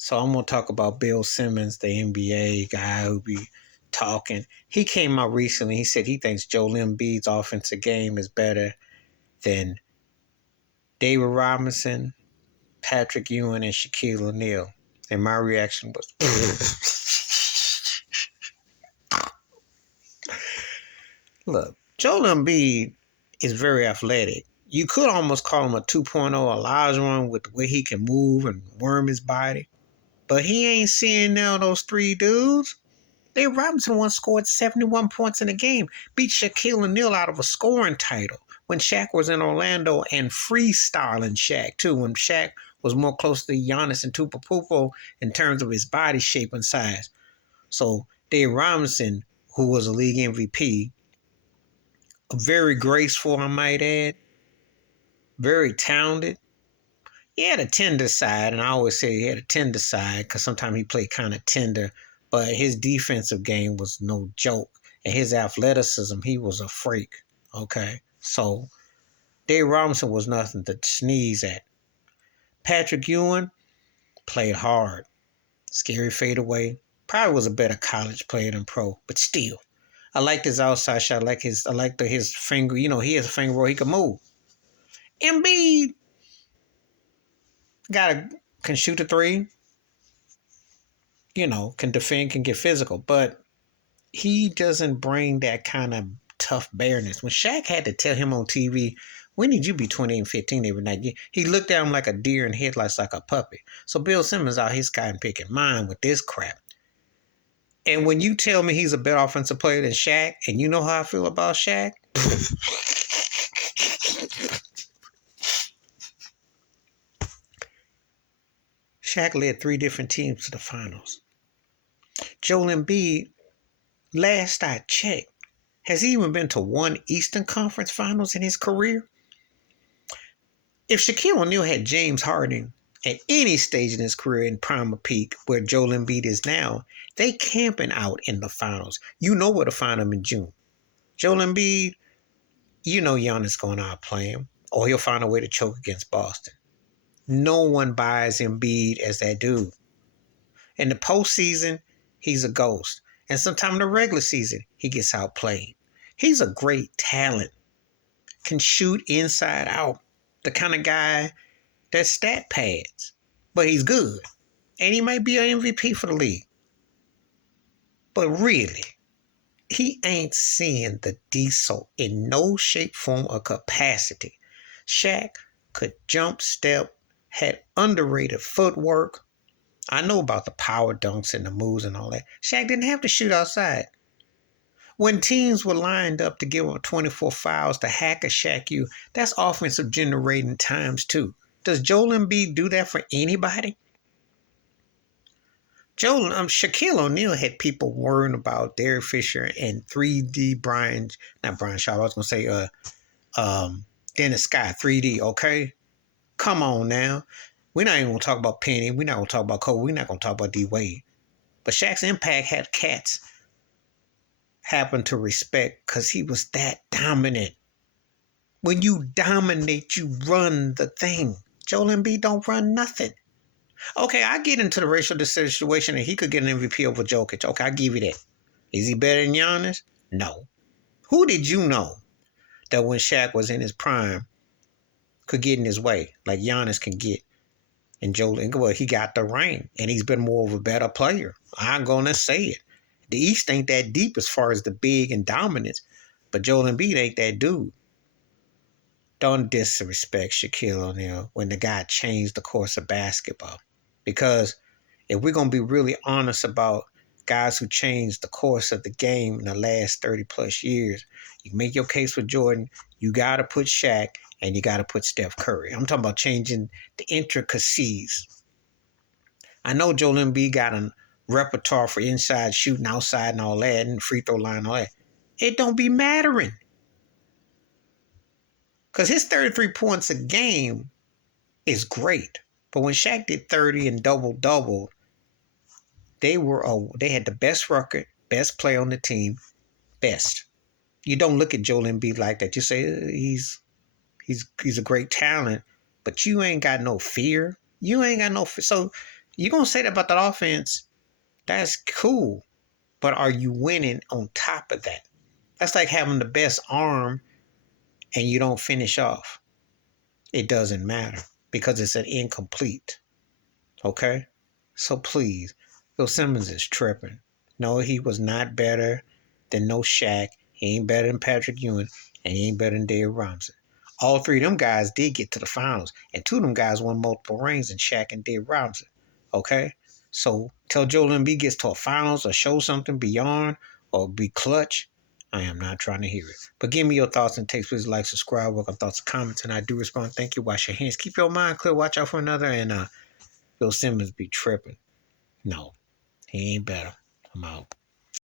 So I'm gonna talk about Bill Simmons, the NBA guy who be talking. He came out recently. He said he thinks Joel Embiid's offensive game is better than David Robinson, Patrick Ewing, and Shaquille O'Neal. And my reaction was, look, Joel Embiid is very athletic. You could almost call him a 2.0 Olajuwon with the way he can move and worm his body. But he ain't seeing now those three dudes. Dave Robinson once scored 71 points in a game, beat Shaquille O'Neal out of a scoring title when Shaq was in Orlando, and freestyling Shaq too, when Shaq was more close to Giannis and Tupapupo in terms of his body shape and size. So Dave Robinson, who was a league MVP, very graceful, I might add, very talented. He had a tender side, and I always say he had a tender side because sometimes he played kind of tender, but his defensive game was no joke. And his athleticism, he was a freak. Okay? So Dave Robinson was nothing to sneeze at. Patrick Ewing played hard. Scary fadeaway. Probably was a better college player than pro, but still. I liked his outside shot. I liked his finger. You know, he has a finger where he could move. Embiid can shoot a three, you know, can defend, can get physical, but he doesn't bring that kind of tough bareness. When Shaq had to tell him on TV, when did you be 20 and 15 every night? He looked at him like a deer in headlights, like a puppy. So Bill Simmons out his guy and picking mine with this crap. And when you tell me he's a better offensive player than Shaq, and you know how I feel about Shaq, Shaq led 3 different teams to the finals. Joel Embiid, last I checked, has he even been to 1 Eastern Conference Finals in his career? If Shaquille O'Neal had James Harden at any stage in his career in prime or peak where Joel Embiid is now, they camping out in the finals. You know where to find them in June. Joel Embiid, you know Giannis going to outplay him, or he'll find a way to choke against Boston. No one buys Embiid as that dude. In the postseason, he's a ghost. And sometime in the regular season, he gets outplayed. He's a great talent. Can shoot inside out. The kind of guy that stat pads. But he's good. And he might be an MVP for the league. But really, he ain't seeing the diesel in no shape, form, or capacity. Shaq could jump, step, had underrated footwork. I know about the power dunks and the moves and all that. Shaq didn't have to shoot outside. When teams were lined up to give him 24 fouls to hack a Shaq Ewing, that's offensive generating times too. Does Joel Embiid do that for anybody? Shaquille O'Neal had people worrying about Derek Fisher and 3D not Brian Shaw, I was going to say Dennis Scott, 3D, okay? Come on now. We're not even going to talk about Penny. We're not going to talk about Kobe. We're not going to talk about D-Wade. But Shaq's impact had cats happen to respect because he was that dominant. When you dominate, you run the thing. Joel Embiid don't run nothing. Okay, I get into the racial situation and he could get an MVP over Jokic. Okay, I give you that. Is he better than Giannis? No. Who did you know that when Shaq was in his prime could get in his way like Giannis can get? And Joel Embiid, he got the ring, and he's been more of a better player. I'm going to say it. The East ain't that deep as far as the big and dominance, but Joel Embiid ain't that dude. Don't disrespect Shaquille O'Neal when the guy changed the course of basketball. Because if we're going to be really honest about guys who changed the course of the game in the last 30 plus years, you make your case for Jordan, you got to put Shaq, and you got to put Steph Curry. I'm talking about changing the intricacies. I know Joel Embiid got a repertoire for inside shooting, outside, and all that, and free throw line and all that. It don't be mattering. Because his 33 points a game is great. But when Shaq did 30 and double-double, they had the best record, best player on the team, best. You don't look at Joel Embiid like that. You say he's a great talent, but you ain't got no fear. You ain't got no fear. So You gonna say that about the offense? That's cool. But are you winning on top of that? That's like having the best arm and you don't finish off. It doesn't matter because it's an incomplete. Okay? So please, Bill Simmons is tripping. No, he was not better than no Shaq. He ain't better than Patrick Ewing, and he ain't better than Dave Robinson. All three of them guys did get to the finals, and two of them guys won multiple rings in Shaq and Dave Robinson. Okay? So till Joel Embiid gets to a finals or show something beyond or be clutch, I am not trying to hear it. But give me your thoughts and takes. Please like, subscribe, welcome thoughts and comments, and I do respond. Thank you. Wash your hands. Keep your mind clear. Watch out for another, and Bill Simmons be tripping. No, he ain't better. I'm out.